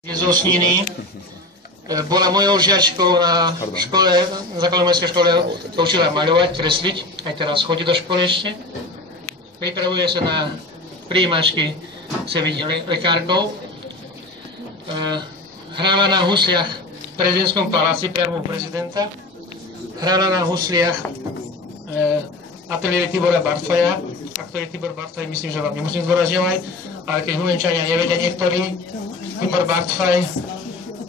zo Sniny. Bola mojou žiačkou na škole, na základnej škole, to učila maľovať, kresliť, aj teraz chodí do školy ešte. Pripravuje sa na prijímačky, chce byť lekárkou. Hrála na husliach v prezidentskom paláci, priamo u prezidenta. Hrála na husliach ateliéry Tibora Bartfaja, a ktorý Tibor Bartfaj, myslím, že vám nemusím zdôrazňovať, ale keď Humenčania nevedia niektorí, Tibor Bartfaj,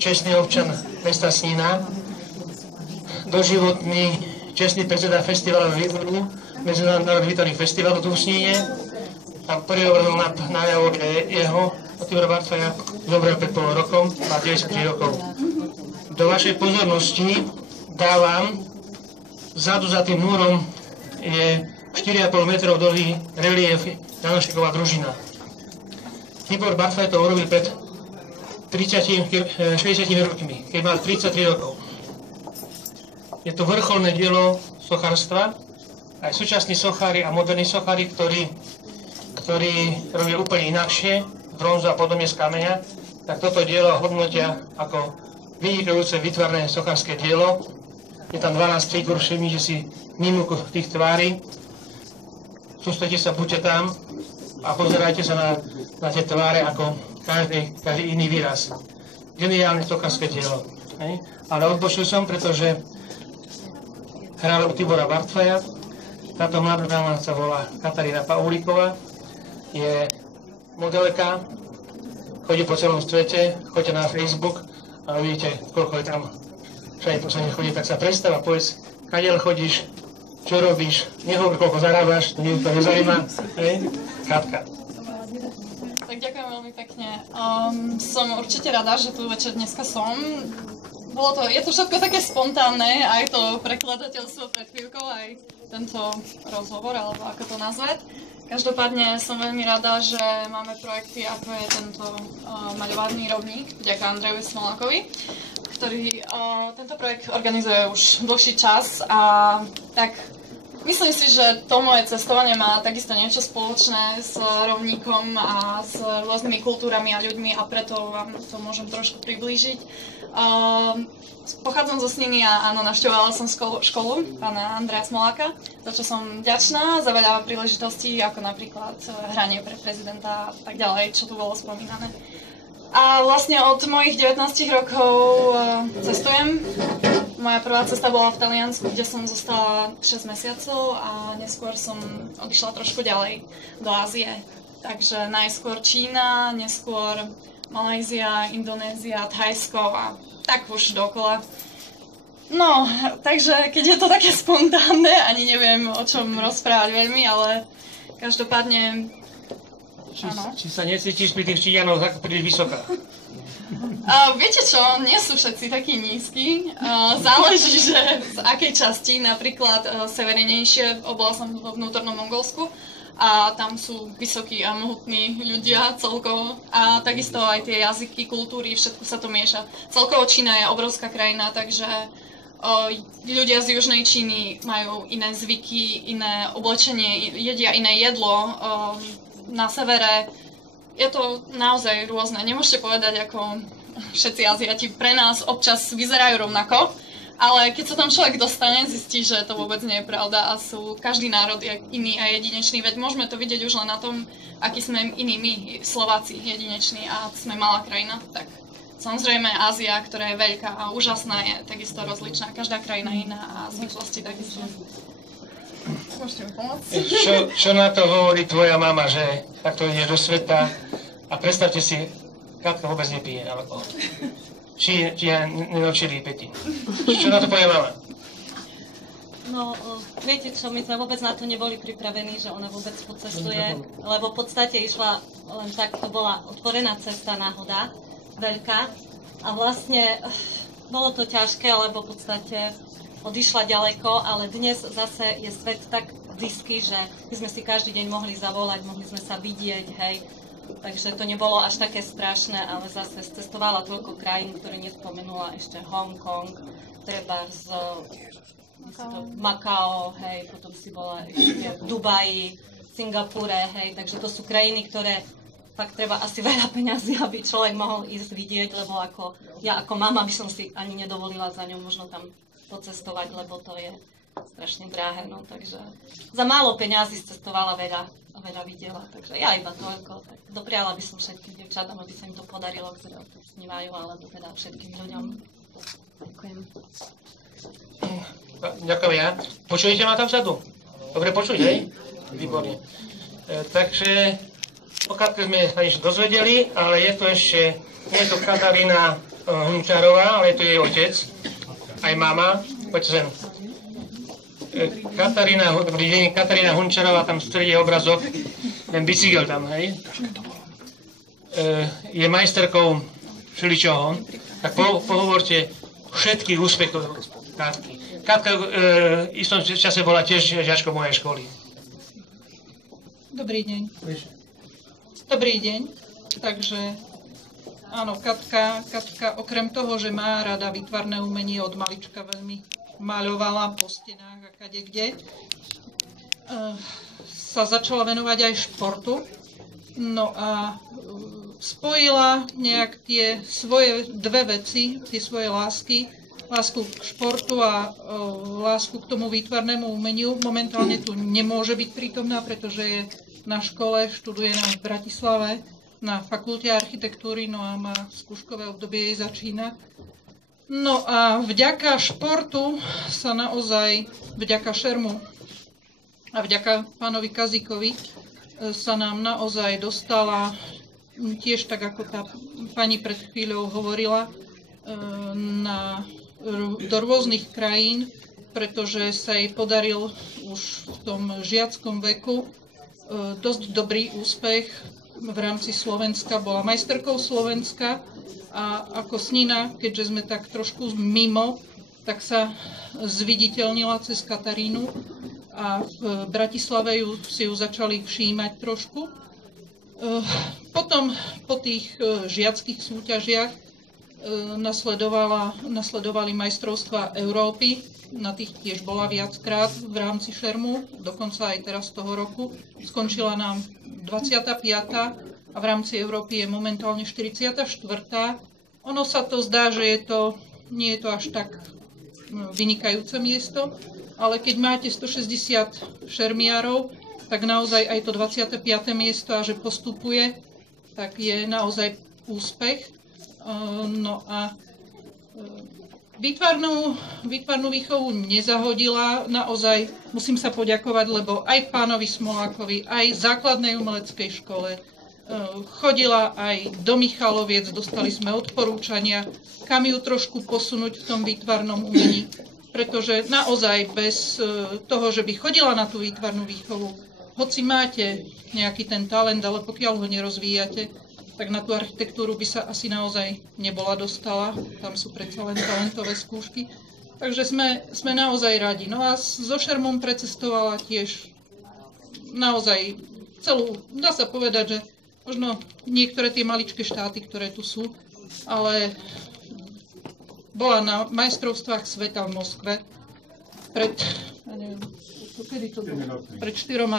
čestný občan mesta Snina, doživotný čestný predseda festivalu výboru, medzinárodných výtvarných festivalov tu v Snine. A prvý obrazom najavo jeho, Tibora Bartfaja, zomrel pred pol rokom, má 93 rokov. Do vašej pozornosti dávam, vzadu za tým múrom je 4,5 metrov dlhý relief Janošíková družina. Tibor Bartfaj to urobil pred 60 rokmi, keď mal 33 rokov. Je to vrcholné dielo sochárstva, aj súčasní sochári a moderní sochári, ktorí robia úplne inakšie, bronzu a podobne z kameňa, tak toto dielo hodnotia ako vynikajúce výtvarné sochárske dielo. Je tam 12 figúr, všimnite si mimúku tých tvári. Sústredite sa, buďte tam a pozerajte sa na tie tváre ako každý iný výraz. Geniálne sochárske dielo. Ale odbočil som, pretože hrála u Tibora Bartfaja. Táto mladá dáma sa volá Katarína Paulíková. Je modelka, chodí po celom svete, choďte na Facebook a vidíte, koľko je tam všade posledne chodí, tak sa predstav a povedz, kadiaľ chodíš, čo robíš, nehovor, koľko zarábaš, to nikto nezaujíma, Katka. Tak ďakujem veľmi pekne. Som určite rada, že tu večer dneska som. Je to všetko také spontánne, aj to prekladateľstvo pred chvíľkou, aj tento rozhovor, alebo ako to nazvať. Každopádne som veľmi rada, že máme projekty, ako je tento maľovárny rovník, vďaka Andrejovi Smolákovi, ktorý tento projekt organizuje už dlhší čas a tak myslím si, že to moje cestovanie má takisto niečo spoločné s rovníkom a s rôznymi kultúrami a ľuďmi a preto vám to môžem trošku priblížiť. Pochádzam zo Sniny a áno, navštevovala som školu pána Andreja Smoláka, za čo som vďačná, za veľa príležitostí, ako napríklad hranie pre prezidenta a tak ďalej, čo tu bolo spomínané. A vlastne od mojich 19 rokov cestujem. Moja prvá cesta bola v Taliansku, kde som zostala 6 mesiacov a neskôr som odišla trošku ďalej do Ázie. Takže najskôr Čína, neskôr Malajzia, Indonézia, Thajsko a tak už dokola. No, takže keď je to také spontánne, ani neviem o čom rozprávať veľmi, ale každopádne Či sa necítiš pri tých Číňanoch tak príliš vysoká? Viete čo, nie sú všetci takí nízki. Záleží, že z akej časti, napríklad severnejšie, bola som vo vnútornom Mongolsku a tam sú vysokí a mohutní ľudia celkovo a takisto aj tie jazyky, kultúry, všetko sa to mieša. Celkovo Čína je obrovská krajina, takže ľudia z južnej Číny majú iné zvyky, iné oblečenie, jedia iné jedlo. Na severe je to naozaj rôzne. Nemôžete povedať, ako všetci Aziati pre nás občas vyzerajú rovnako, ale keď sa tam človek dostane, zistí, že to vôbec nie je pravda a každý národ je iný a jedinečný, veď môžeme to vidieť už len na tom, aký sme iní my, Slováci, jedineční a sme malá krajina. Tak samozrejme Ázia, ktorá je veľká a úžasná, je takisto rozličná. Každá krajina iná a zvyklosti takisto. Môžete mi pomôcť? Čo na to hovorí tvoja mama, že takto ideš do sveta a predstavte si, Katka vôbec nepije alkohol. Či nenaučili Peti. Čo na to povie mama? No, viete čo, my sme vôbec na to neboli pripravení, že ona vôbec pocestuje, lebo v podstate išla len tak, to bola otvorená cesta, náhoda, veľká. A vlastne bolo to ťažké, lebo v podstate odišla ďaleko, ale dnes zase je svet tak blízky, že my sme si každý deň mohli zavolať, mohli sme sa vidieť, hej. Takže to nebolo až také strašné, ale zase cestovala toľko krajín, ktoré nespomenula, ešte Hongkong, trebárs Makao, hej, potom si bola ešte v Dubaji, Singapúre, hej, takže to sú krajiny, ktoré fakt treba asi veľa peňazí, aby človek mohol ísť vidieť, lebo ja ako mama by som si ani nedovolila za ňou možno tam pocestovať, lebo to je strašne drahé, no takže za málo peňazí cestovala veľa videla, takže ja iba toľko, tak dopriala by som všetkým dievčatám, aby sa im to podarilo, ktoré to snívajú, alebo teda všetkým ľuďom. Ďakujem. Ďakujem ja. Počujete ma tam vzadu? Dobre počuť, hej? Výborne. Takže o Katke sme sa niečo dozvedeli, ale je to ešte, nie je to Katarína Hunčárová, ale je to jej otec, aj mama. Poďte sem. Dobrý deň, Katarína Hunčárová, tam v strede obrazok, ten bicykel tam, hej? Je majsterkou všeličoho. Tak pohovorte všetkých úspechov Katky. Katka v istom čase bola tiež žiačkou mojej školy. Dobrý deň. Dobrý deň. Takže áno, Katka okrem toho, že má rada výtvarné umenie, od malička veľmi maľovala po stenách a kadekde, sa začala venovať aj športu. No a spojila nejak tie svoje dve veci, tie svoje lásku k športu a lásku k tomu výtvarnému umeniu. Momentálne tu nemôže byť prítomná, pretože je na škole, študuje v Bratislave na fakulte architektúry, no a má skúškové obdobie, jej začína. No a vďaka športu sa naozaj, vďaka šermu a vďaka pánovi Kazíkovi sa nám naozaj dostala, tiež tak ako tá pani pred chvíľou hovorila, do rôznych krajín, pretože sa jej podaril už v tom žiackom veku dosť dobrý úspech v rámci Slovenska. Bola majsterkou Slovenska a ako snina, keďže sme tak trošku mimo, tak sa zviditeľnila cez Katarínu a v Bratislave si ju začali všímať trošku. Potom po tých žiackých súťažiach nasledovali majstrovstvá Európy, na tých tiež bola viackrát v rámci šermu, dokonca aj teraz toho roku. Skončila nám 25. a v rámci Európy je momentálne 44. Ono sa to zdá, že nie je to až tak vynikajúce miesto, ale keď máte 160 šermiarov, tak naozaj aj to 25. miesto a že postupuje, tak je naozaj úspech. No a výtvarnú výchovu nezahodila, naozaj musím sa poďakovať, lebo aj pánovi Smolákovi, aj základnej umeleckej škole chodila aj do Michaloviec, dostali sme odporúčania, kam ju trošku posunúť v tom výtvarnom umení, pretože naozaj bez toho, že by chodila na tú výtvarnú výchovu, hoci máte nejaký ten talent, ale pokiaľ ho nerozvíjate, tak na tú architektúru by sa asi naozaj nebola dostala. Tam sú predsa len talentové skúšky. Takže sme naozaj radi. No a so šermom precestovala tiež naozaj celú, dá sa povedať, že možno niektoré tie maličké štáty, ktoré tu sú, ale bola na majstrovstvách sveta v Moskve pred 4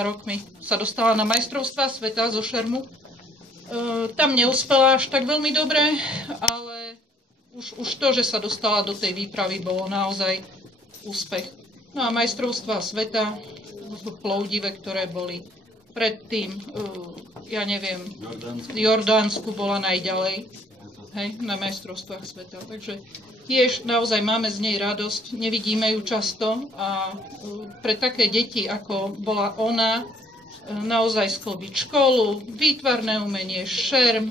rokmi. Sa dostala na majstrovstvá sveta zo šermu. Tam neúspela až tak veľmi dobre, ale už to, že sa dostala do tej výpravy, bolo naozaj úspech. No a majstrovstvá sveta v Plovdive, ktoré boli predtým, ja neviem, v Jordánsku bola najďalej, hej, na majstrovstvách sveta. Takže tiež naozaj máme z nej radosť, nevidíme ju často a pre také deti, ako bola ona, naozaj sklbiť školu, výtvarné umenie, šerm,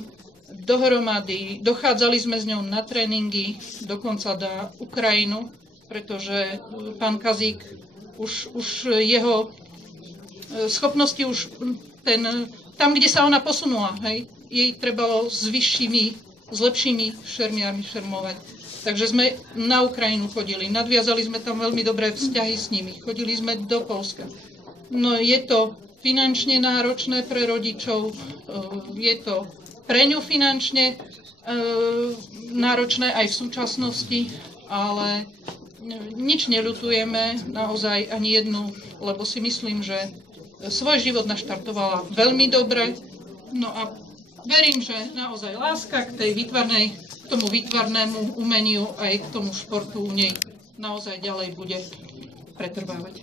dohromady. Dochádzali sme s ňou na tréningy, dokonca na Ukrajinu, pretože pán Kazík, už jeho schopnosti, tam, kde sa ona posunula, hej, jej trebalo s lepšími šermiarmi šermovať. Takže sme na Ukrajinu chodili, nadviazali sme tam veľmi dobré vzťahy s nimi, chodili sme do Poľska. No je to finančne náročné pre rodičov, je to pre ňu finančne náročné aj v súčasnosti, ale nič neľutujeme, naozaj ani jednu, lebo si myslím, že svoj život naštartovala veľmi dobre, no a verím, že naozaj láska k tomu výtvarnému umeniu aj k tomu športu u nej naozaj ďalej bude pretrvávať.